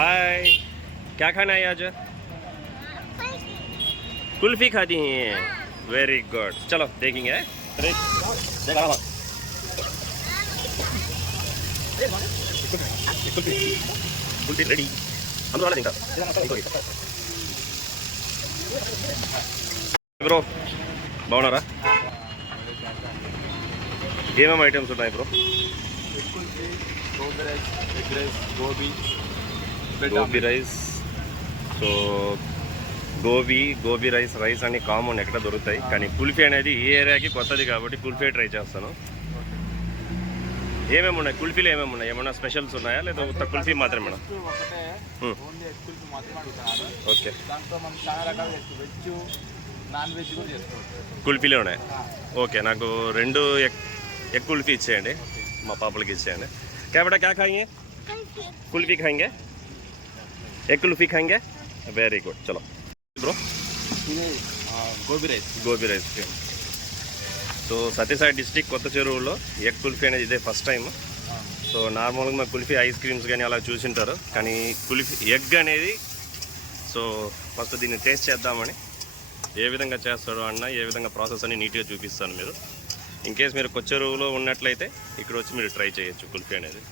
हाय, क्या खाना है आज? कुल्फी खाती हैं। वेरी गुड, चलो देखेंगे। कुल्फी रेडी। हम वाला देंगे బ్రో, బాగున్నారా? ఏమేమి ఐటమ్స్ ఉన్నాయి bro? Gobi rice. So gobi rice అన్ని కామన్ ఎక్కడ దొరుకుతాయి, కానీ కుల్ఫీ అనేది ఈ ఏరియాకి కొత్తది కాబట్టి కుల్ఫీ ట్రై చేస్తాను. ఏమేమి ఉన్నాయి కుల్ఫీలో? ఏమేమి ఉన్నాయి? ఏమన్నా స్పెషల్స్ ఉన్నాయా లేదా ఉత్త కుల్ఫీ మాత్రమే? ఓకే, కుల్ఫీలో ఉన్నాయి. ఓకే, నాకు 2 ఎగ్ కుల్ఫీ ఇచ్చేయండి, మా పాపలకి ఇచ్చేయండి. क्या క్యా खाएंगे? कुल्फी खाएंगे, एग कुल्फी खाएंगे. वेरी गुड, चलो bro. Gobi rice. So Sathyasai district కొత్త చెరువులో ఎగ్ కుల్ఫీ అనేది ఇదే ఫస్ట్ టైం. సో నార్మల్గా మా కుల్ఫీ ఐస్ క్రీమ్స్ కానీ అలా చూసింటారు, కానీ కుల్ఫీ ఎగ్ అనేది సో ఫస్ట్ దీన్ని టేస్ట్ చేద్దామని. ఏ విధంగా చేస్తాడో అన్న, ఏ విధంగా ప్రాసెస్ అని నీట్గా చూపిస్తాను. మీరు ఇన్ కేస్ మీరు కొత్త చెరువులో ఉన్నట్లయితే ఇక్కడ వచ్చి మీరు ట్రై చేయొచ్చు కుల్ఫీ అనేది.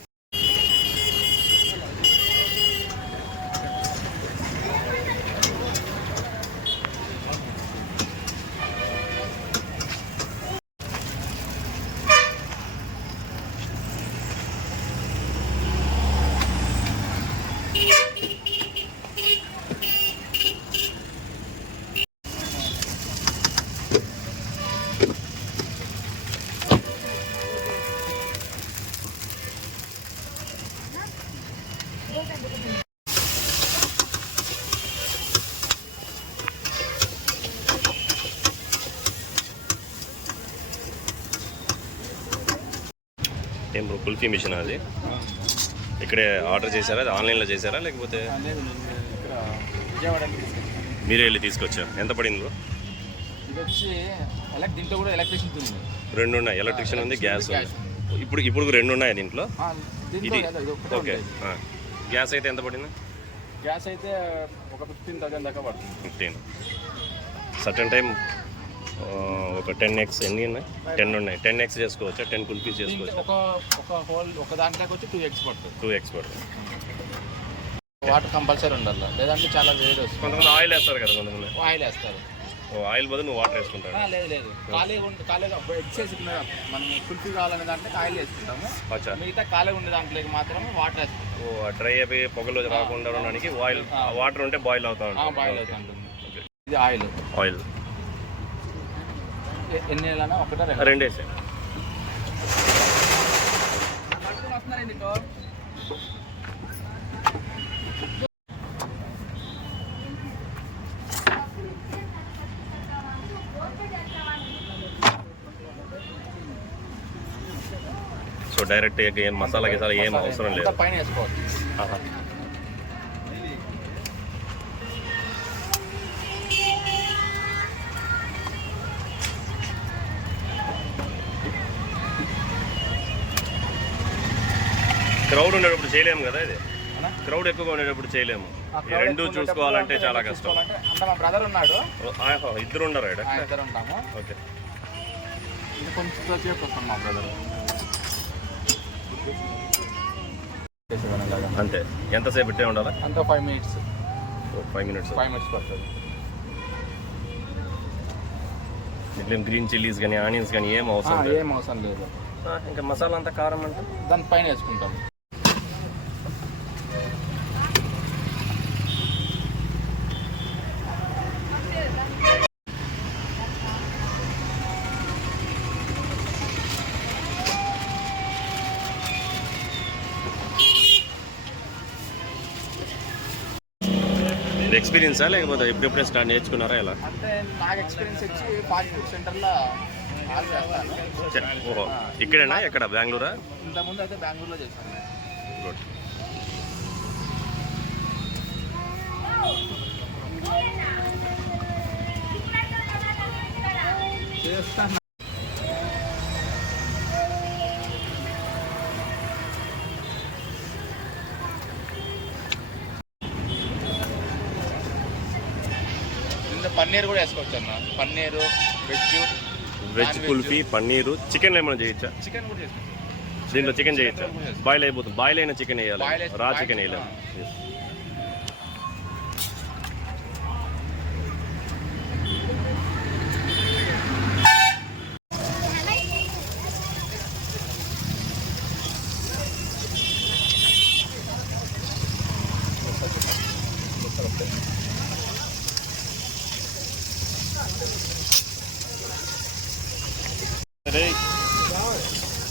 ఏం బ్రో, కుల్ఫీ మిషన్ అది ఇక్కడే ఆర్డర్ చేశారా? అది ఆన్లైన్లో చేశారా లేకపోతే మీరే వెళ్ళి తీసుకొచ్చారు? ఎంత పడింది బ్రో? దీంట్లో కూడా ఎలక్ట్రిషియన్ ఉంది, 2 ఉన్నాయి. ఎలక్ట్రిషియన్ ఉంది, గ్యాస్ ఉంది. ఇప్పుడు 2 ఉన్నాయి దీంట్లో. ఇది ఓకే. గ్యాస్ అయితే ఎంత పడింది? గ్యాస్ అయితే ఒక 15,000 దాకా పడుతుంది. 15. సర్టన్ టైం ఒక 10x ఎన్ని ఉన్నాయి? 10 ఉన్నాయి. 10x చేసుకోవచ్చా? 10 కుల్ఫీస్ చేసుకోవచ్చు. ఒక దాంట్లోకి వచ్చి 2x పడుతుంది. 2x పడుతుంది. వాటర్ కంపల్సరీ ఉండాలి, లేదంటే చాలా వేడి వస్తుంది. కొంతమంది ఆయిల్ వేస్తారు కదా, కొంతమంది ఆయిల్ వేస్తారు. ఆయిల్ బదులు నువ్వు వాటర్ వేసుకుంటావు? లేదు, ఖాళీగా ఎక్సైజ్ మనం కుల్ఫీ కావాలనే దాంట్లో ఆయిల్ వేసుకుంటాము. మిగతా ఖాళీగా ఉండే దాంట్లోకి మాత్రమే వాటర్ వేసుకుంటాం. డ్రై అయిపోయి పొగలు రాకుండా ఉండడానికి వాటర్ ఉంటే బాయిల్ అవుతా ఉంటుంది. బాయిల్ అవుతూ ఉంటుంది. ఇది ఆయిల్ ఎన్ని వేయాలన్నా? 2 వేసే. సో డైరెక్ట్ ఏం మసాలా గిసాలా ఏం అవసరం లేదు, పైన వేసుకోవచ్చు. క్రౌడ్ ఉండేటప్పుడు చేయలేము కదా, ఇది క్రౌడ్ ఎక్కువగా ఉండేటప్పుడు చేయలేము. ఈ 2 చూసుకోవాలంటే చాలా కష్టం. అంటే మా బ్రదర్ ఉన్నాడు, 2 ఉండరు. ఇద్దరు ఉంటాము. ఓకే, ఇది కొంచెం సేపు వస్తాం మా బ్రదర్. అంతే. ఎంతసేపు పెట్టే ఉండాలి? అంత 5 minutes. 5 minutes పడుతుంది. ఇట్లా గ్రీన్ చిల్లీస్ కానీ ఆనియన్స్ కానీ ఏం అవసరం లేదు. ఇంకా మసాలా అంతా కారం అంటే దాని పైన వేసుకుంటాం. ఇది ఎక్స్పీరియన్సా లేకపోతే ఎప్పుడెప్పుడే స్టార్ట్ నేర్చుకున్నారా? ఎలా అంటే నాకు ఎక్స్పీరియన్స్ వచ్చి ఫాస్ట్ ఫుడ్ సెంటర్లో ఓహో, ఇక్కడేనా? ఎక్కడ? బెంగళూరా? ఇంతకుముందు అయితే బెంగళూరులో చేశాను. గుడ్. చేస్తాను. పన్నీర్ కూడా వేసుకోవచ్చు అన్న. పన్నీరు వెజ్ కుల్ఫీ, పన్నీరు, చికెన్ ఏమైనా చేయొచ్చా? చికెన్ కూడా చేసుకోవచ్చు. దీంట్లో చికెన్ చేయొచ్చా? బాయిల్ అయిపోతుంది. బాయిల్ అయిన చికెన్ వేయాలి, రా చికెన్ వేయలేదు.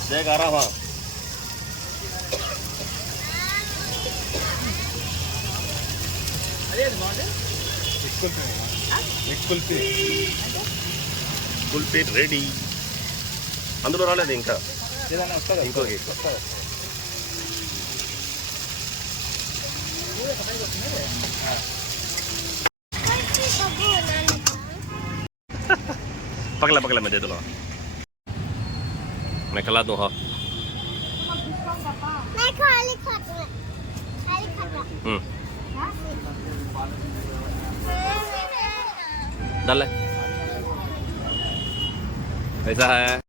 देख आ रहा वहाँ కుల్ఫీ రెడీ. అందులో రాలేదు ఇంకా, ఇంకోటి पकला पकला मैं दे दूँगा. मैं खिला दूँ. हाँ मैं खाली खाता हूँ. डाल ले. कैसा है?